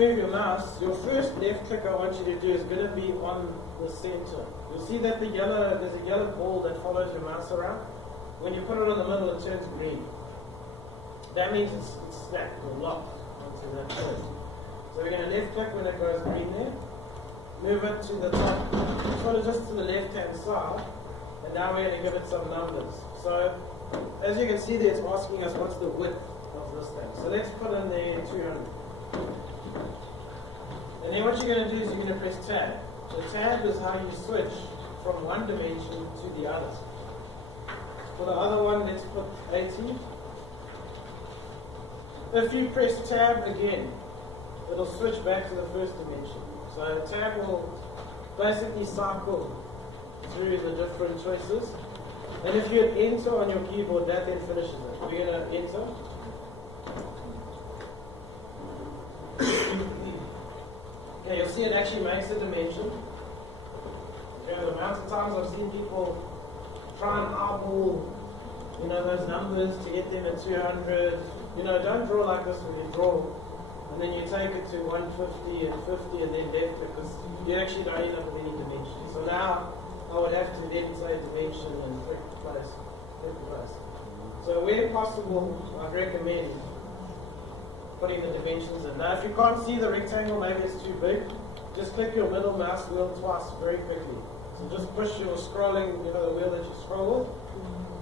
move your mouse, your first left click I want you to do is going to be on the center. You'll see that there's a yellow ball that follows your mouse around. When you put it on the middle, it turns green. That means it's snapped or locked onto that first. So we're going to left click when it goes green there. Move it to the top, sort of just to the left hand side. And now we're going to give it some numbers. So as you can see there, it's asking us what's the width of this thing. So let's put in there 200. And then what you're going to do is you're going to press tab. So tab is how you switch from one dimension to the other. For the other one, let's put 80. If you press tab again, it'll switch back to the first dimension. So tab will basically cycle through the different choices. And if you hit enter on your keyboard, that then finishes it. We're going to enter. Okay, you'll see it actually makes a dimension. Okay, the amount of times I've seen people try and eyeball, those numbers to get them at 200. Don't draw like this when you draw. And then you take it to 150 and 50 and then left it, because you actually don't end up with any dimension. So now I would have to then say dimension and click place. So where possible, I'd recommend putting the dimensions in. Now if you can't see the rectangle, maybe it's too big, just click your middle mouse wheel twice very quickly. So just push your scrolling, the wheel that you scroll with.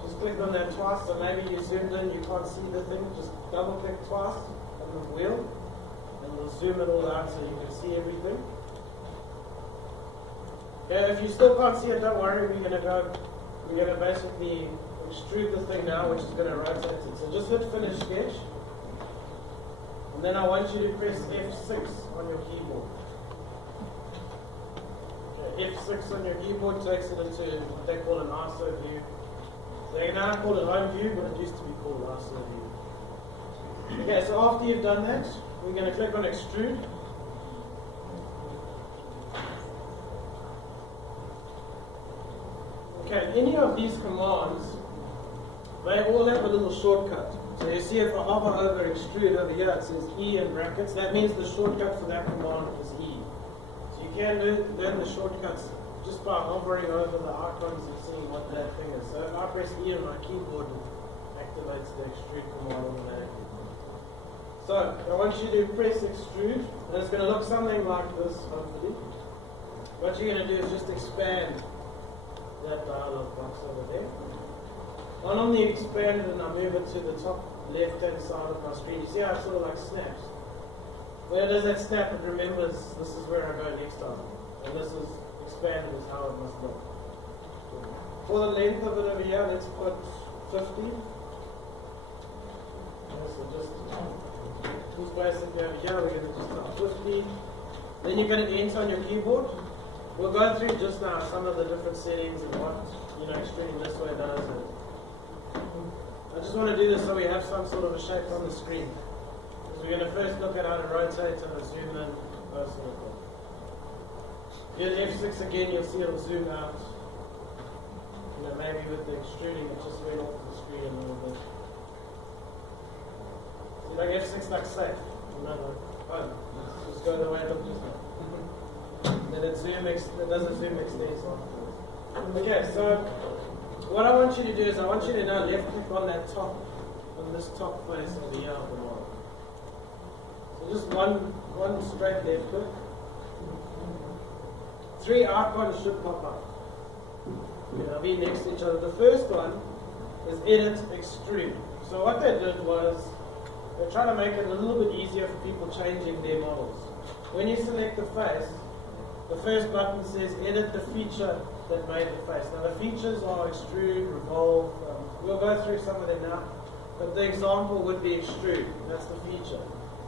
Just click on that twice, so maybe you zoomed in, you can't see the thing, just double click twice on the wheel. We'll zoom it all out so you can see everything. Yeah, if you still can't see it, don't worry. We're going to basically extrude the thing now, which is going to rotate it. So just hit finish sketch. And then I want you to press F6 on your keyboard. Okay, F6 on your keyboard takes it into what they call an ISO view. They now call it home view, but it used to be called ISO view. Okay, so after you've done that, we're going to click on extrude. Okay, any of these commands, they all have a little shortcut. So you see if I hover over extrude over here, it says E in brackets. That means the shortcut for that command is E. So you can learn the shortcuts just by hovering over the icons and seeing what that thing is. So if I press E on my keyboard, it activates the extrude command automatically. So I want you to press extrude, and it's going to look something like this, hopefully. What you're going to do is just expand that dialog box over there. I normally expand it and I move it to the top left-hand side of my screen. You see how it sort of like snaps? Where does that snap? It remembers this is where I go next time. And this is expanded is how it must look. For the length of it over here, let's put 50. So just basically over here, we're going to just put 50. Then you're going to enter on your keyboard. We'll go through just now some of the different settings and what extruding this way does. I just want to do this so we have some sort of a shape on the screen. Because we're going to first look at how to rotate and zoom in, those sort of things. Hit F6 again, you'll see it'll zoom out. Maybe with the extruding, it just went off the screen a little bit. See, like F6 like safe. Just go the way it looked just now. Then it doesn't zoom extends afterwards. Okay, so what I want you to do is I want you to now left click on that top, on this top face over here of the model. So just one straight left click. 3 icons should pop up. They'll be next to each other. The first one is edit extrude. So what they did was they're trying to make it a little bit easier for people changing their models. When you select the face, the first button says edit the feature that made the face. Now the features are extrude, revolve, we'll go through some of them now, but the example would be extrude, that's the feature.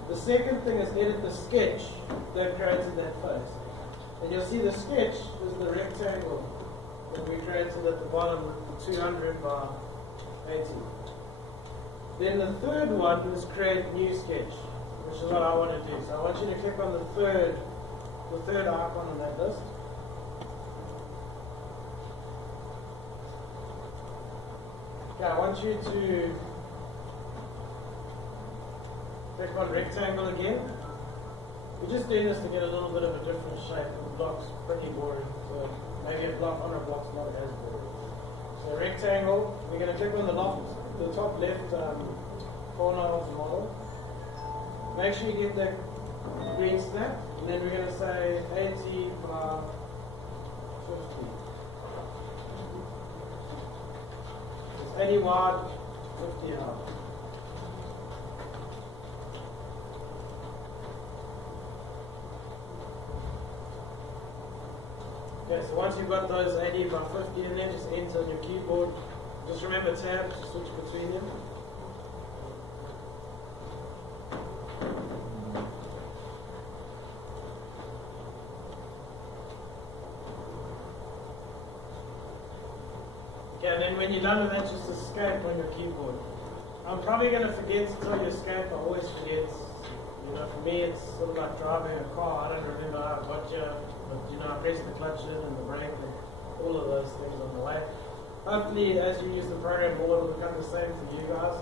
The second thing is edit the sketch that created that face. And you'll see the sketch is the rectangle that we created at the bottom with the 200 by 80. Then the third one is create new sketch, which is what I want to do. So I want you to click on the third icon on that list. Okay, I want you to click on rectangle again. We're just doing this to get a little bit of a different shape. The block's pretty boring, so maybe a block on a block's not as boring. So rectangle, we're going to click on the top left corner of the model. Make sure you get that green snap, and then we're going to say 80 by 50. It's 80 wide, 50 high. Okay, so once you've got those 80 by 50 in there, just enter on your keyboard. Just remember tabs to switch between them. Okay, and then when you're done with that, just escape on your keyboard. I'm probably going to forget to tell you escape. I always forget. You know, for me, it's sort of like driving a car. I don't remember how I got here. But, you know, I press the clutch in and the brake and all of those things on the way. Hopefully, as you use the program more, it will become the same for you guys.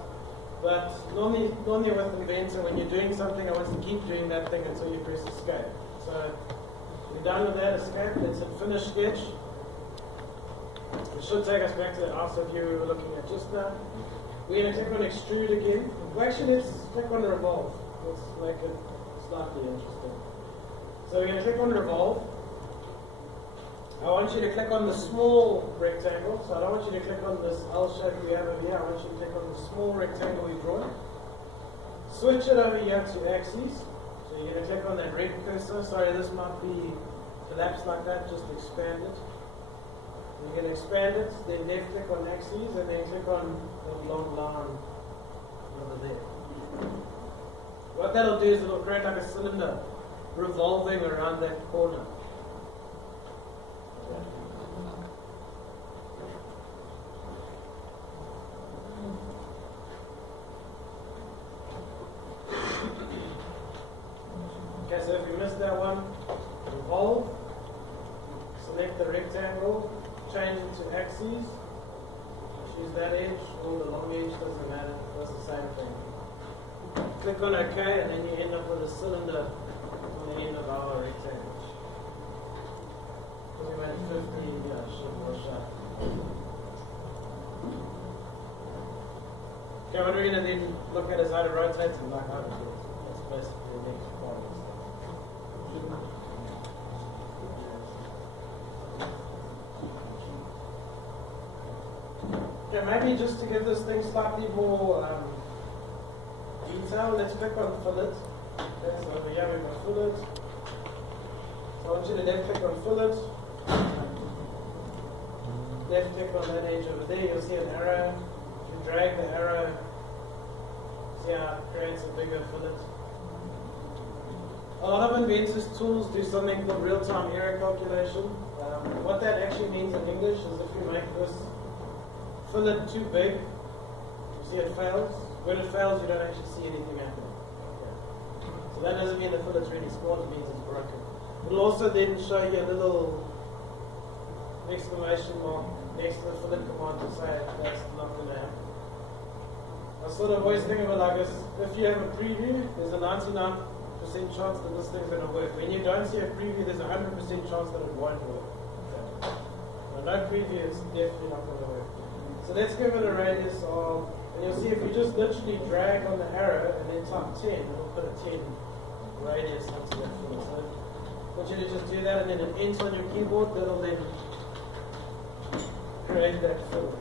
But normally with Inventor, when you're doing something, I want you to keep doing that thing until you press escape. So, you're done with that escape. Let's hit finish sketch. It should take us back to that outside view we were looking at just now. We're going to click on extrude again. Well, actually, let's click on revolve. Let's make it slightly interesting. So we're going to click on revolve. I want you to click on the small rectangle. So I don't want you to click on this L shape we have over here. I want you to click on the small rectangle we've drawn. Switch it over here to axes. So you're going to click on that red cursor. Sorry, this might be collapsed like that. Just expand it. You can expand it, then left click on axes, and then click on the long line over there. What that'll do is it'll create like a cylinder revolving around that corner. Okay, so if you missed that one, revolve, select the rectangle, change it to axes, choose that edge or the long edge, doesn't matter, does the same thing. Click on OK, and then you end up with a cylinder on the end of our rectangle. We made 50, yeah, should wash out. Okay, what we're going to then look at is how to rotate it like how to do it. That's basically the next part of this. Okay, maybe just to give this thing slightly more detail, let's click on fillet. Okay, so over here we've got fillet. So I want you to left click on fillet. Left click on that edge over there, you'll see an arrow. If you drag the arrow, see how it creates a bigger fillet. A lot of Inventor's tools do something called real-time error calculation. What that actually means in English is if you make this fillet too big, you see it fails. When it fails, you don't actually see anything happening. Okay. So that doesn't mean the fillet's really small, it means it's broken. It'll also then show you a little exclamation mark next to the fillet command to say that's not going to happen. I sort of always think of it like this: if you have a preview, there's a 99% chance that this thing's going to work. When you don't see a preview, there's a 100% chance that it won't work. Okay. No preview is definitely not going to work. So let's give it a radius of, and you'll see if you just literally drag on the arrow and then type 10, it'll put a 10 radius onto that fillet. So I want you to just do that and then an enter on your keyboard, that'll then create that fillet.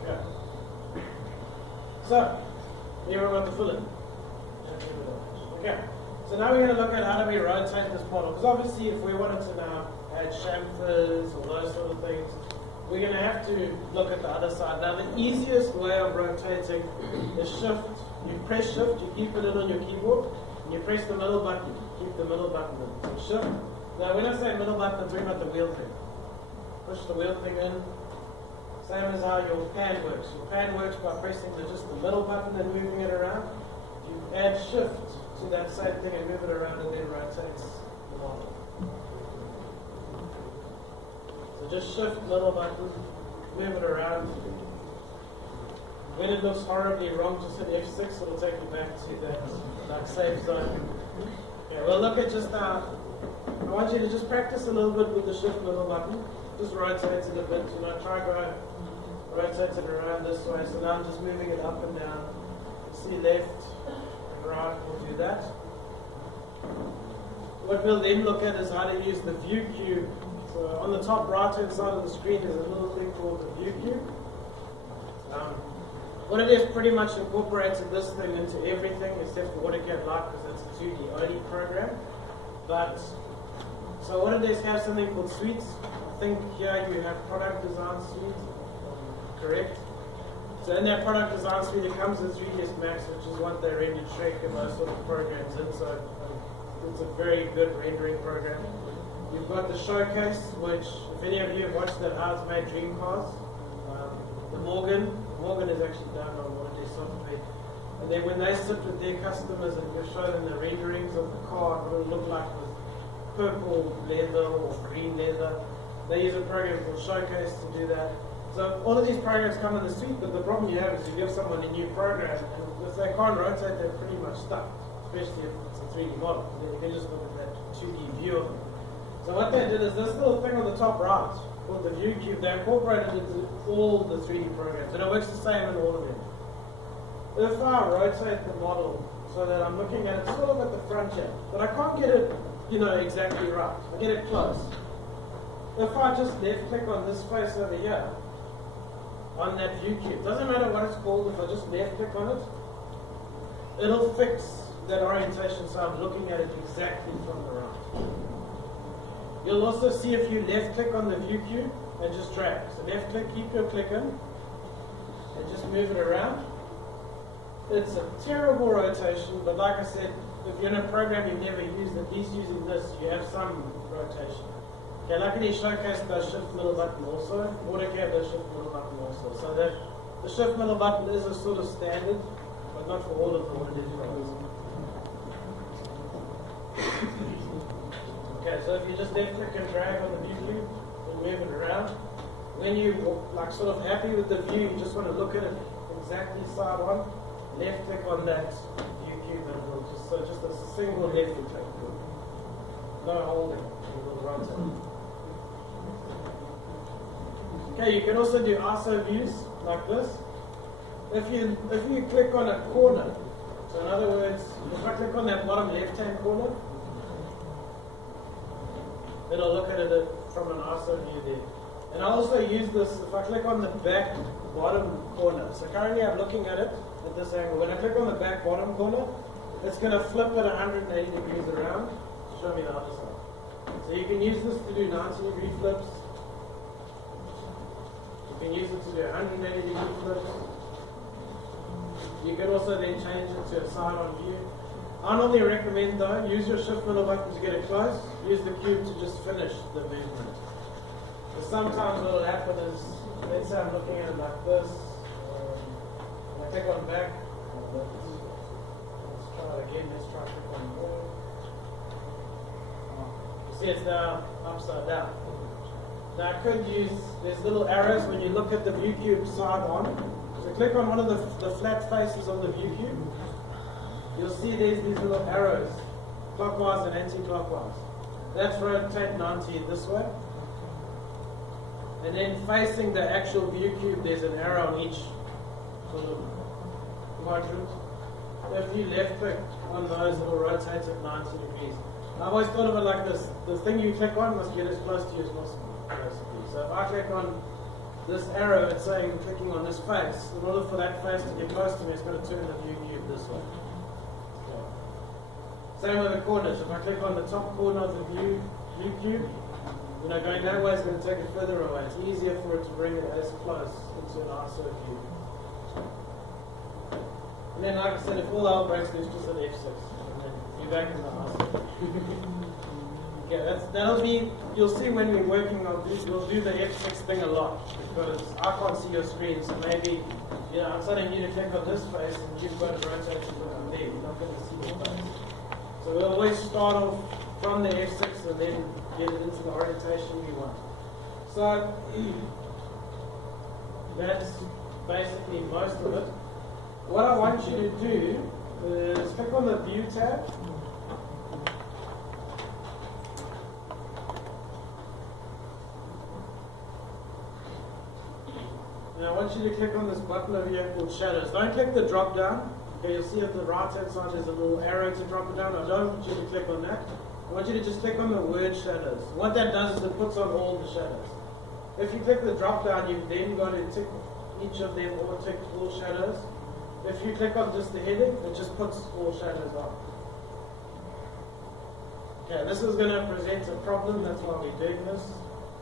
Okay. So, here we've got the fillet. Okay. So now we're going to look at how do we rotate this model. Because obviously if we wanted to now add chamfers or those sort of things, we're going to have to look at the other side. Now the easiest way of rotating is shift. You press shift, you keep it in on your keyboard, and you press the middle button, keep the middle button in. So shift. Now when I say middle button, I'm talking about the wheel thing. Push the wheel thing in. Same as how your pan works. Your pan works by pressing just the middle button and moving it around. If you add shift to that same thing and move it around, and then rotates the model. So just shift middle button, move it around, when it looks horribly wrong, just hit F6, it'll take you back to that safe zone. Okay, we'll look at just I want you to just practice a little bit with the shift middle button. Just rotate it a bit, try go rotate it around this way. So now I'm just moving it up and down. See left and right, we'll do that. What we'll then look at is how to use the view cube. So on the top right hand side of the screen is a little thing called the view cube. What it is pretty much incorporated this thing into everything except for AutoCAD Lite because it's a 2D only program. But so Autodesk has something called suites. I think here you have product design suite, correct? So in that product design suite, it comes in 3ds Max, which is what they rendered Shrek and those sort of programs in. So it's a very good rendering program. You've got the showcase, which if any of you have watched that How It's Made Dream Cars, the Morgan is actually done on Autodesk software. And then when they sit with their customers and you show them the renderings of the car, what it would look like with purple leather or green leather, they use a program called Showcase to do that. So all of these programs come in the suite, but the problem you have is you give someone a new program, and if they can't rotate, they're pretty much stuck, especially if it's a 3D model. Then you can just look at that 2D view of it. So what they did is this little thing on the top right, called the view cube, they incorporated it into all the 3D programs, and it works the same in all of them. If I rotate the model so that I'm looking at it sort of at the front here, but I can't get it, exactly right. I get it close. If I just left click on this face over here, on that view cube, doesn't matter what it's called, if I just left click on it, it'll fix that orientation so I'm looking at it exactly from the right. You'll also see if you left click on the view cube and just drag. So left click, keep your click in, and just move it around. It's a terrible rotation, but like I said, if you're in a program you've never used, at least using this, you have some rotation. Okay, luckily Showcase does shift middle button also. AutoCAD does shift middle button also. So the shift middle button is a sort of standard, but not for all of the Autodesk programs. Okay, so if you just left click and drag on the view cube and move it around, when you sort of happy with the view, you just want to look at it exactly side on, left click on that view cube and it'll just a single left click. No holding, it will rotate. Okay, you can also do ISO views like this. If you click on a corner, so in other words, if I click on that bottom left-hand corner, it'll look at it from an ISO view there. And I also use this, if I click on the back bottom corner, so currently I'm looking at it at this angle. When I click on the back bottom corner, it's going to flip it 180 degrees around to show me the other side. So you can use this to do 90-degree flips. You can use it to do 180-degree flips. You can also then change it to a side-on view. I normally recommend though, use your shift middle button to get it close. Use the cube to just finish the movement. So sometimes what will happen is, let's say I'm looking at it like this. I click on back. Let's try it again. Let's try click on more. You see it's now upside down. Now I could use, there's little arrows when you look at the view cube side on. So click on one of the flat faces of the view cube. You'll see there's these little arrows, clockwise and anti-clockwise. That's rotate 90 this way. And then facing the actual view cube, there's an arrow on each sort of quadrant. If you left click on those, it will rotate at 90 degrees. I always thought of it like this. The thing you click on must get as close to you as possible, basically. So if I click on this arrow, it's saying clicking on this face. In order for that face to get close to me, it's going to turn the view cube this way. Same with the corners. If I click on the top corner of the view cube, going that way is going to take it further away. It's easier for it to bring it as close into an ISO view. And then, like I said, if all hell breaks loose, just an F6, and then you're back in the ISO. Okay, that'll be. You'll see when we're working. We'll do the F6 thing a lot because I can't see your screen. So maybe, I'm telling you to click on this face, and you've got to rotate it from there. You're not going to see your face. So we'll always start off from the F6 and then get it into the orientation we want. So that's basically most of it. What I want you to do is click on the View tab. And I want you to click on this button over here called Shadows. Don't click the drop down. Okay, you'll see at the right hand side there's a little arrow to drop it down. I don't want you to click on that. I want you to just click on the word shadows. What that does is it puts on all the shadows. If you click the drop down, you've then got to tick each of them or tick all shadows. If you click on just the heading, it just puts all shadows on. Okay, this is going to present a problem. That's why we're doing this.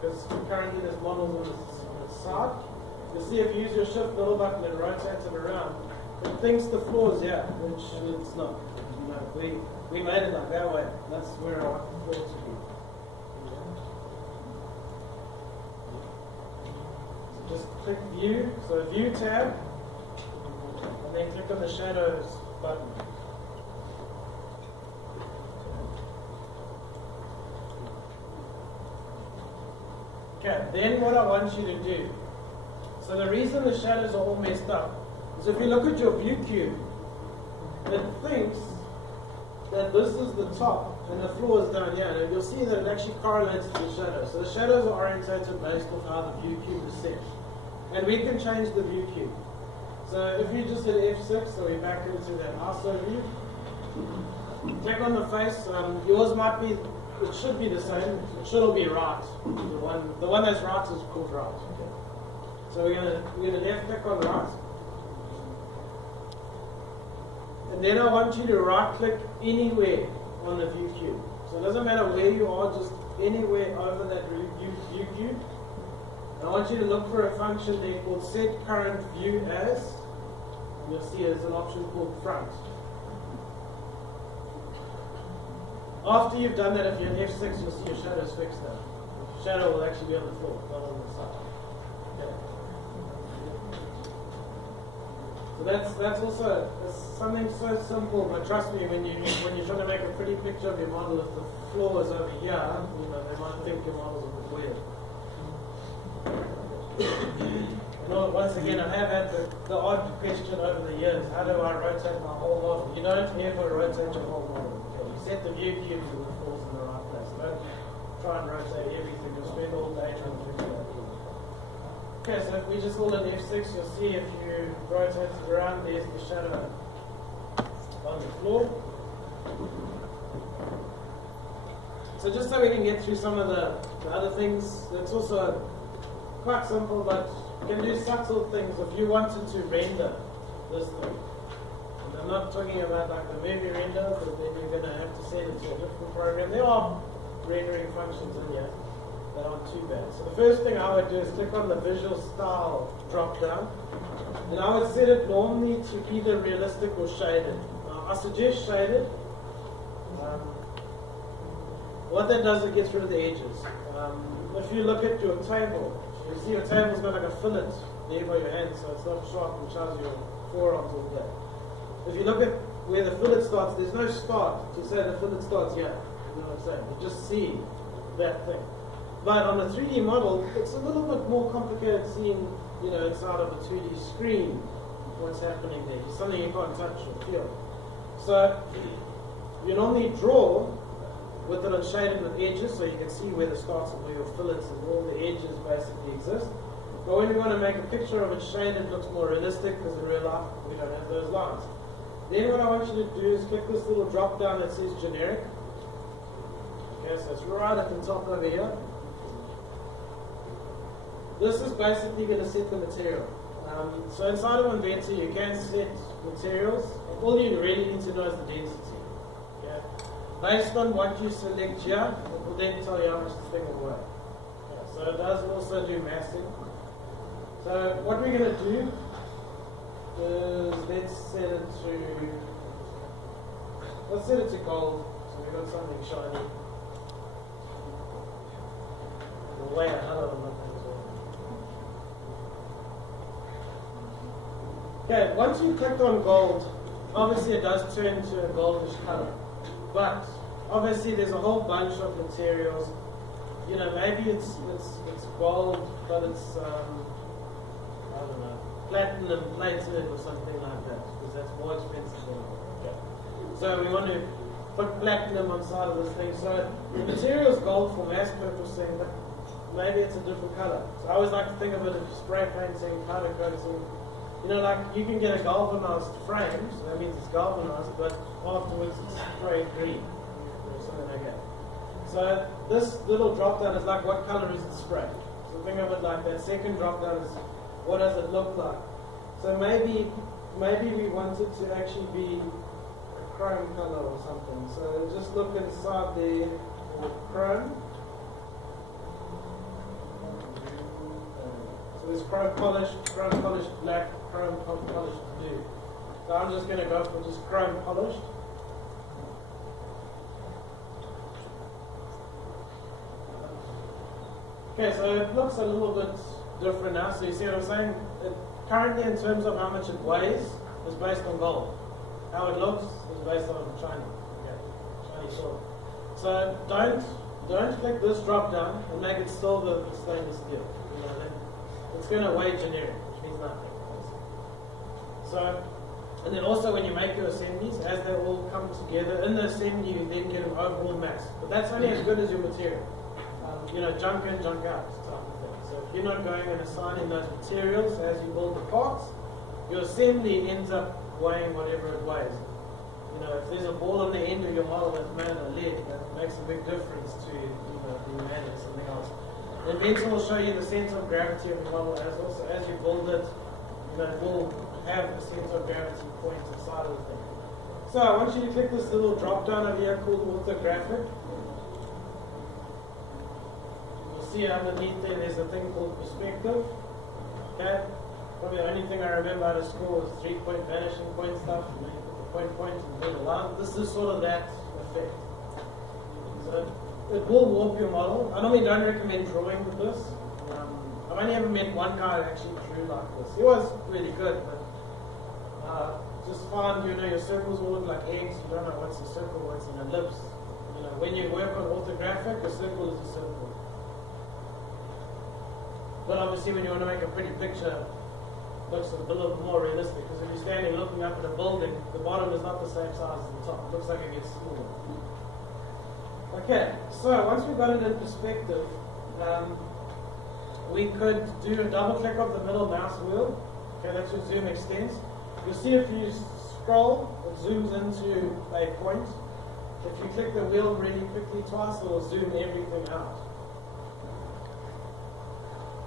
Because currently there's models on the side. You'll see if you use your shift middle button and rotate it around, it thinks the floor is here, which it's not. You know, we made it like that way. That's where I want the floor to be. So just click View. So View tab, and then click on the Shadows button. Okay, then what I want you to do. So the reason the shadows are all messed up is if you look at your view cube, it thinks that this is the top and the floor is down here. And you'll see that it actually correlates to the shadows. So the shadows are orientated based on how the view cube is set. And we can change the view cube. So if you just hit F6, so we're back into that ISO view. Click on the face. Yours might be, it should be the same. It should all be right. The one that's right is called right. Okay. So we're going to left click on right. And then I want you to right click anywhere on the view cube. So it doesn't matter where you are, just anywhere over that view cube. And I want you to look for a function there called set current view as. And you'll see there's an option called front. After you've done that, if you're in F6, you'll see your shadows fixed now. The shadow will actually be on the floor, not on the side. Okay. So that's also something so simple, but trust me, when you're trying to make a pretty picture of your model, if the floor is over here, you know, they might think your model's a bit weird. And once again, I have had the odd question over the years: how do I rotate my whole model? You don't ever rotate your whole model. Okay? You set the view cubes and it falls in the right place. Don't try and rotate everything. You'll spend all day trying to figure that out. Okay, so if we just hold an F6, you'll see if you rotate it around, there's the shadow on the floor. So just so we can get through some of the other things, it's also quite simple, but you can do subtle things. If you wanted to render this thing, and I'm not talking about like the movie render, but then you're going to have to send it to a different program. There are rendering functions in here that aren't too bad. So the first thing I would do is click on the visual style drop down, and I would set it normally to either realistic or shaded. I suggest shaded. What that does, it gets rid of the edges. If you look at your table, you see your table's got like a fillet there by your hand, so it's not sharp and shows your forearms all day. If you look at where the fillet starts, there's no start to say the fillet starts here. You know what I'm saying? You just see that thing. But on a 3D model, it's a little bit more complicated seeing, you know, inside of a 2D screen what's happening there. It's something you can't touch or feel. So you normally draw with it shaded with edges, so you can see where the starts and where your fillets and all the edges basically exist. But when we want to make a picture of it shaded, it looks more realistic, because in real life we don't have those lines. Then what I want you to do is click this little drop down that says generic. Okay, so it's right at the top over here. This is basically going to set the material. So inside of Inventor, you can set materials. All you really need to know is the density. Okay? Based on what you select here, it will then tell you how much this thing will weigh. Okay, so it does also do massing. So what we're going to do is let's set it to gold. So we've got something shiny. It'll weigh a hell of a lot. Okay, once you clicked on gold, obviously it does turn to a goldish color. But obviously there's a whole bunch of materials. You know, maybe it's gold, but it's I don't know. platinum plated or something like that, because that's more expensive than gold. So we want to put platinum on side of this thing. So the material is gold for mass purchasing, but maybe it's a different color. So I always like to think of it as spray painting, powder coating. You know, like you can get a galvanized frame, so that means it's galvanized, but afterwards it's sprayed green or something like that. So this little drop down is like, what color is it sprayed? So think of it like that. Second drop down is, what does it look like? So maybe we want it to actually be a chrome color or something. So just look inside the chrome. So there's chrome polished black, chrome polished blue. So I'm just going to go for just chrome polished. Okay, so it looks a little bit different now. So you see what I'm saying? Currently, in terms of how much it weighs, is based on gold. How it looks is based on shiny. Okay, shiny silver. So don't click this drop down and make it still the stainless steel. You know, then it's going to weigh generic, which means nothing. So, and then also when you make your assemblies, as they all come together in the assembly, you then get an overall mass. But that's only as good as your material. You know, junk in, junk out type of thing. So if you're not going and assigning those materials as you build the parts, your assembly ends up weighing whatever it weighs. You know, if there's a ball on the end of your model that's made of lead, that makes a big difference to, you know, being made of something else. Inventor will show you the center of gravity of the model as well. So as you build it, you know, it will have a center of gravity point inside of the thing. So I want you to click this little drop down over here called orthographic. See underneath there's a thing called perspective. Okay? Probably the only thing I remember out of school was 3-point vanishing point stuff. And then you put the point and then the line. This is sort of that effect. So it will warp your model. I normally don't recommend drawing with this. I've only ever met one guy who actually drew like this. He was really good, but just find, you know, your circles will look like eggs. You don't know what's a circle, what's an ellipse. You know, when you work on orthographic, a circle is a circle. But obviously when you want to make a pretty picture, it looks a little more realistic, because if you're standing looking up at a building, the bottom is not the same size as the top. It looks like it gets smaller. Okay, so once we've got it in perspective, we could do a double click of the middle mouse wheel. Okay, that's your zoom extents. You'll see if you scroll, it zooms into a point. If you click the wheel really quickly twice, it will zoom everything out.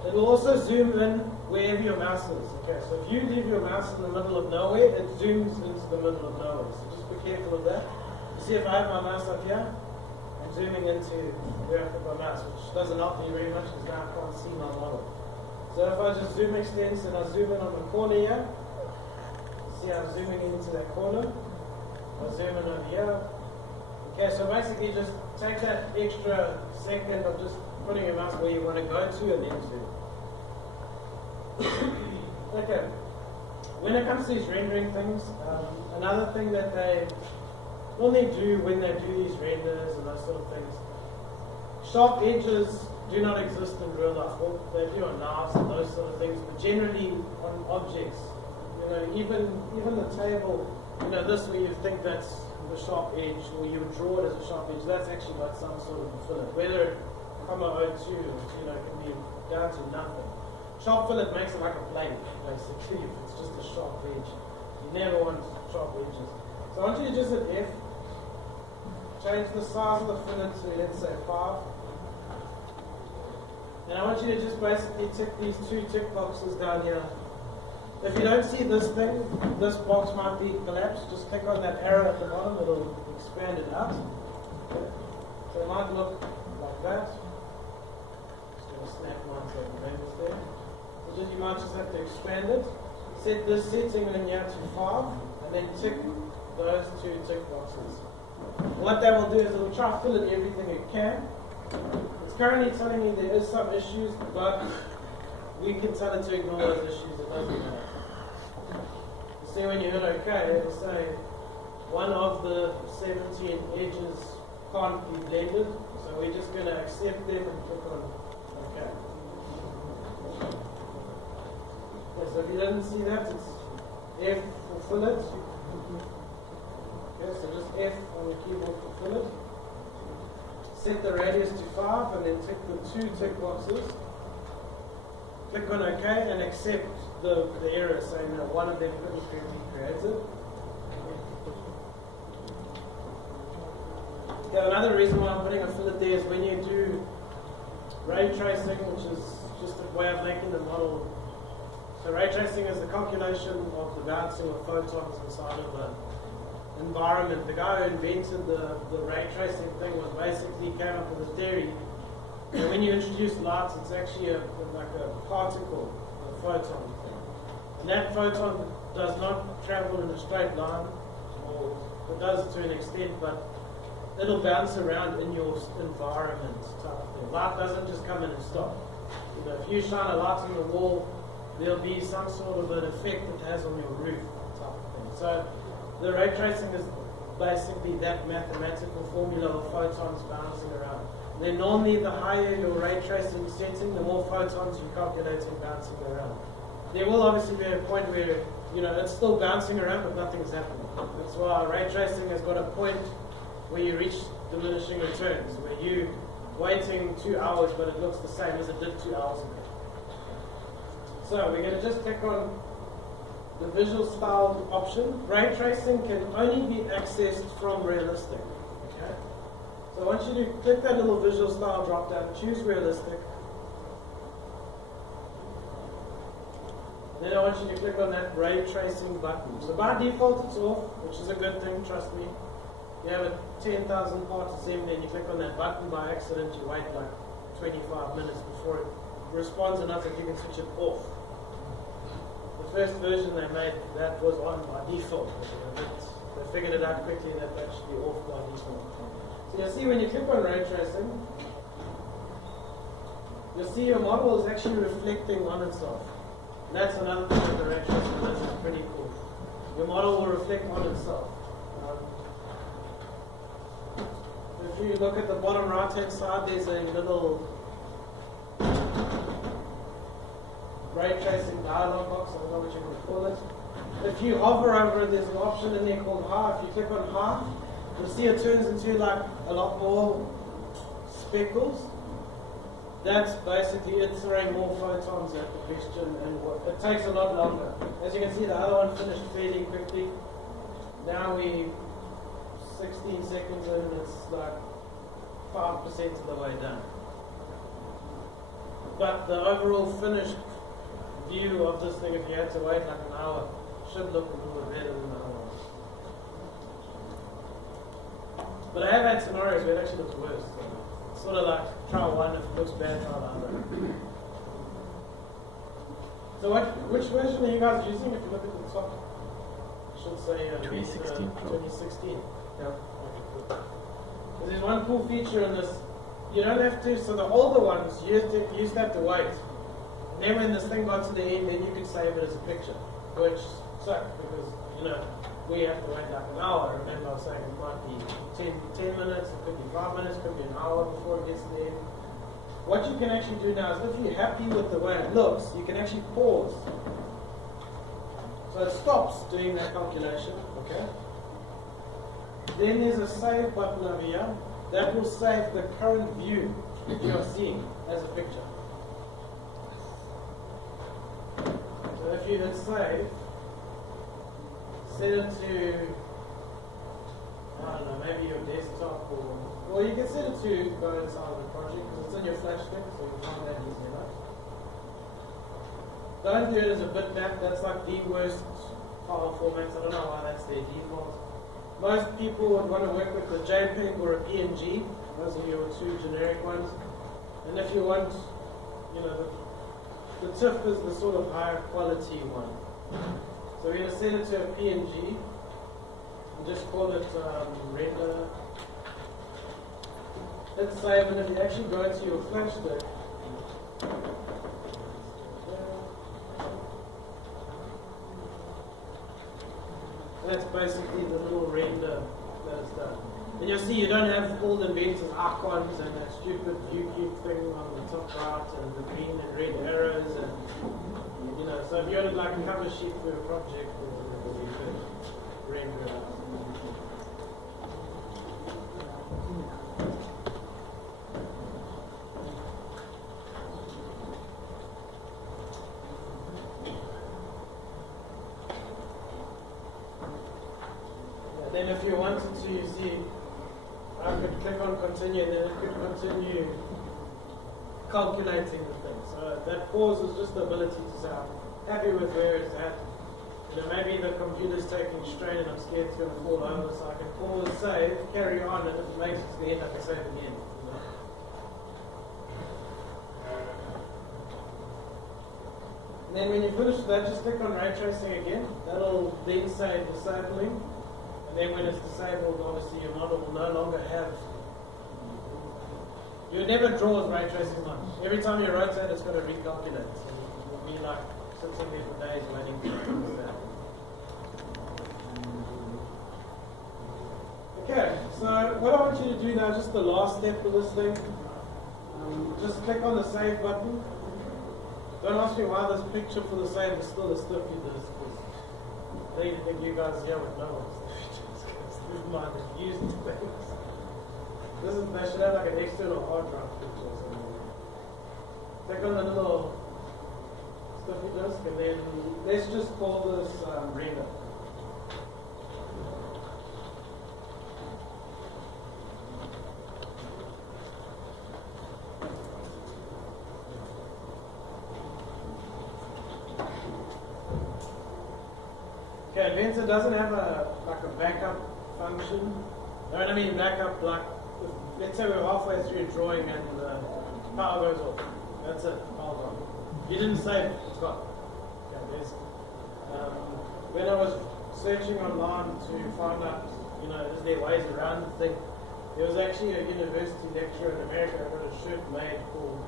It will also zoom in wherever your mouse is. Okay, so if you leave your mouse in the middle of nowhere, it zooms into the middle of nowhere. So just be careful of that. You see, if I have my mouse up here, I'm zooming into where I put my mouse, which doesn't help me very much because now I can't see my model. So if I just zoom extends and I zoom in on the corner here, you see I'm zooming into that corner. I zoom in over here. Okay, so basically just take that extra second of just putting your mouse where you want to go to and then zoom. Okay, when it comes to these rendering things, another thing that they normally do when they do these renders and those sort of things, sharp edges do not exist in real life. Well, they do on knives and those sort of things, but generally on objects. You know, even the table, you know, this where you think that's the sharp edge, or you would draw it as a sharp edge, that's actually got some sort of fillet. Whether comma 02 or, you know, it can be down to nothing. Sharp fillet makes it like a plane, basically, if it's just a sharp edge. You never want sharp edges. So I want you to just hit F, change the size of the fillet to, let's say, 5. And I want you to just basically tick these 2 tick boxes down here. If you don't see this thing, this box might be collapsed. Just click on that arrow at the bottom, it'll expand it out. Okay. So it might look like that. Just going to snap mine so the name is there. You might just have to expand it. Set this setting in here to 5, and then tick those 2 tick boxes. What that will do is it will try to fill in everything it can. It's currently telling me there is some issues, but we can tell it to ignore those issues. It doesn't matter. You see, when you hit OK, it will say one of the 17 edges can't be blended, so we're just going to accept them and click on OK. So So if you didn't see that, it's F for fillet. Okay, so just F on the keyboard for fillet. Set the radius to 5 and then tick the 2 tick boxes. Click on OK and accept the error saying that one of them couldn't be created. Okay, another reason why I'm putting a fillet there is when you do ray tracing, which is just a way of making the model. So ray tracing is the calculation of the bouncing of photons inside of an environment. The guy who invented the ray tracing thing was basically came up with a theory that when you introduce light, it's actually like a particle, a photon thing. And that photon does not travel in a straight line, or it does to an extent, but it'll bounce around in your environment type of thing. Light doesn't just come in and stop. You know, if you shine a light on the wall, there'll be some sort of an effect it has on your roof type of thing. So the ray tracing is basically that mathematical formula of photons bouncing around. And then normally the higher your ray tracing setting, the more photons you're calculating bouncing around. There will obviously be a point where, you know, it's still bouncing around but nothing's happening. That's why ray tracing has got a point where you reach diminishing returns, where you're waiting 2 hours but it looks the same as it did 2 hours ago. So we're going to just click on the visual style option. Ray tracing can only be accessed from realistic. Okay? So I want you to click that little visual style drop down, choose realistic. Then I want you to click on that ray tracing button. So by default it's off, which is a good thing, trust me. You have a 10,000 part assembly and you click on that button by accident, you wait like 25 minutes before it responds enough that you can switch it off. The first version they made, that was on by default. They figured it out quickly that that should be off by default. So you'll see when you click on ray tracing, you'll see your model is actually reflecting on itself. And that's another thing with the ray tracing that is pretty cool. Your model will reflect on itself. If you look at the bottom right hand side, there's a little ray tracing dialog box, I don't know what you're going to call it. If you hover over it, there's an option in there called high. If you click on high, you'll see it turns into like a lot more speckles. That's basically it throwing more photons at the question, and it takes a lot longer. As you can see, the other one finished fairly quickly. Now we 16 seconds in, and it's like 5% of the way done. But the overall finished view of this thing, if you had to wait like an hour, should look a little bit better than the other one. But I have had scenarios where it actually looks worse. So it's sort of like try one, if it looks bad, try the other. So which version are you guys using? If you look at the top, it should say 2016 Pro. 2016. Yeah. Because there's one cool feature in this. You don't have to, so the older ones, you used to have to wait. And then when this thing got to the end, then you could save it as a picture, which sucked because, you know, we have to wait like an hour. Remember I was saying it might be 10 minutes, it could be 5 minutes, it could be an hour before it gets to the end. What you can actually do now is if you're happy with the way it looks, you can actually pause. So it stops doing that calculation, okay? Then there's a save button over here. That will save the current view that you are seeing as a picture. So if you hit save, set it to, I don't know, maybe your desktop or, well, you can set it to go inside of the project because it's on your flash stick, so you can find that easy enough. Don't do it as a bitmap, that's like the worst file format. I don't know why that's their default. Most people would want to work with a JPEG or a PNG. Those are your two generic ones. And if you want, you know, the TIFF is the sort of higher quality one. So we're going to set it to a PNG and just call it render. Hit save, and if you actually go to your flash stick, that's basically the little render that is done. And you'll see you don't have all the Inventor's icons and that stupid view cube thing on the top right and the green and red arrows and, you so if you wanted like a cover sheet for a project, you could render it out. Then if you wanted to, you see, I could click on continue and then it could continue calculating the thing. So that pause is just the ability to say, I'm happy with where it's at. Maybe the computer's taking strain and I'm scared it's going to fall over, so I can pause, save, carry on, and if it makes it to the end, I can save again. And then when you finish that, just click on ray tracing again. That'll then say disabling. Then when it's disabled, obviously your model will no longer have, you never draw with ray tracing much. Every time you rotate, it's going to recalculate. So you'll be like sitting there for days waiting for that. Okay, so what I want you to do now, just the last step of this thing, just click on the save button. Don't ask me why this picture for the save is still a stiffy disk. I think you guys here would know what mind used things. They should have like an external hard drive picture or something. Click on the little stuffy disk and then let's just call this render. Okay, Inventor doesn't have a backup function. No, I mean backup, like, let's say we're halfway through drawing and the power goes off. That's it, power gone. You didn't save it, it's gone. Okay, when I was searching online to find out, is there ways around the thing, there was actually a university lecturer in America who got a shirt made called,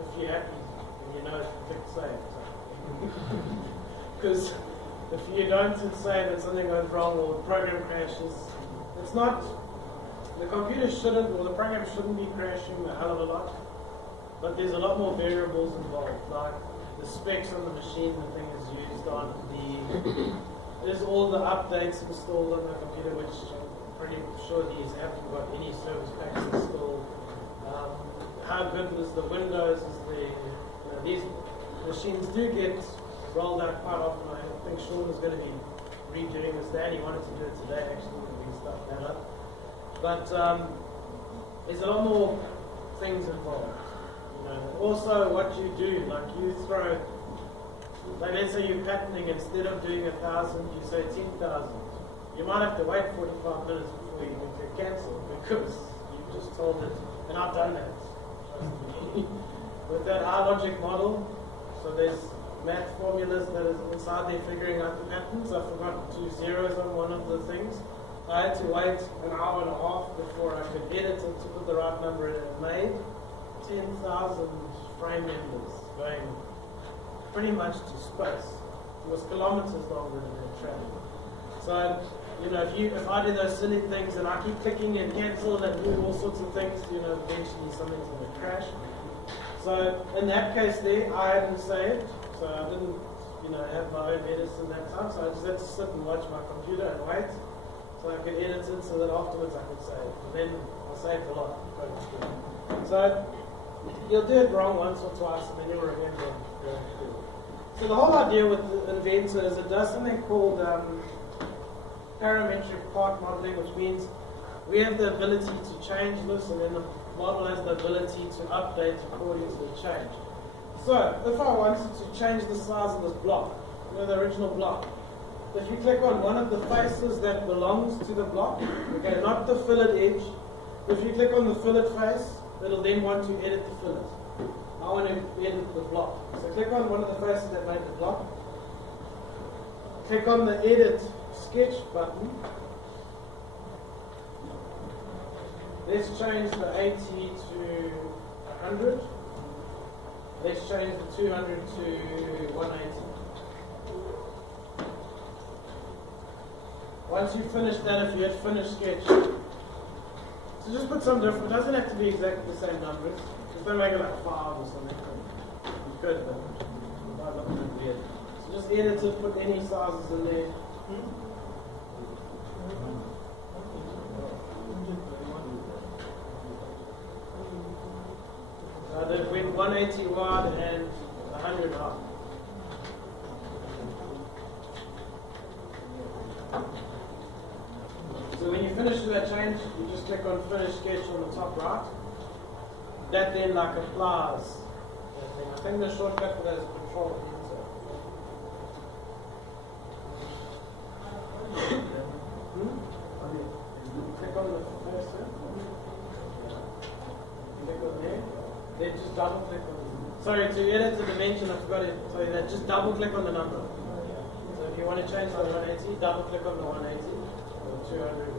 if you're happy, and click save. Because if you don't say that something goes wrong or the program crashes, it's not, the computer shouldn't, or the program shouldn't be crashing a hell of a lot, but there's a lot more variables involved, like the specs on the machine the thing is used on, there's all the updates installed on the computer, which I'm pretty sure these haven't got any service packs installed. How good is the Windows, these machines do get rolled out quite often. I think Sean is going to be redoing this day, and he wanted to do it today actually, when we start that up. But there's a lot more things involved. Also what you do, like you throw, like let's say you're patterning, instead of doing 1,000, you say 10,000. You might have to wait 45 minutes before you can click cancel, because you just told it, and I've done that. With that R-logic model, so there's math formulas that is inside there figuring out the patterns. I forgot 2 zeros on one of the things. I had to wait an hour and a half before I could edit it to put the right number in. It made 10,000 frame numbers going pretty much to space. It was kilometers longer than that travel. So, if I do those silly things and I keep clicking and cancel and do all sorts of things, eventually something's going to crash. So in that case there, I hadn't saved. So I didn't, have my own medicine that time. So I just had to sit and watch my computer and wait so I could edit it so that afterwards I could save. And then I saved a lot. So you'll do it wrong once or twice and then you'll remember. So the whole idea with the Inventor is it does something called parametric part modeling, which means we have the ability to change this and then the model has the ability to update according to the change. So, if I wanted to change the size of this block, the original block, if you click on one of the faces that belongs to the block, okay, not the fillet edge, if you click on the fillet face, it'll then want to edit the fillet. I want to edit the block. So click on one of the faces that make the block, click on the edit sketch button. Let's change the 80 to 100. Let's change the 200 to 180. Once you've finished that, if you had finished sketch, so just put some different, it doesn't have to be exactly the same numbers. Just don't make it like 5 or something. You could, but just edit it, put any sizes in there. They've been 180 wide and 100 high. So when you finish with that change, you just click on Finish Sketch on the top right. That then like applies that thing. I think the shortcut for that is Control Enter. Click on the first one. Click on there. Then just double click on it. Sorry, to edit the dimension, I forgot to tell you that. Just double click on the number. So if you want to change the 180, double click on the 180 or 200.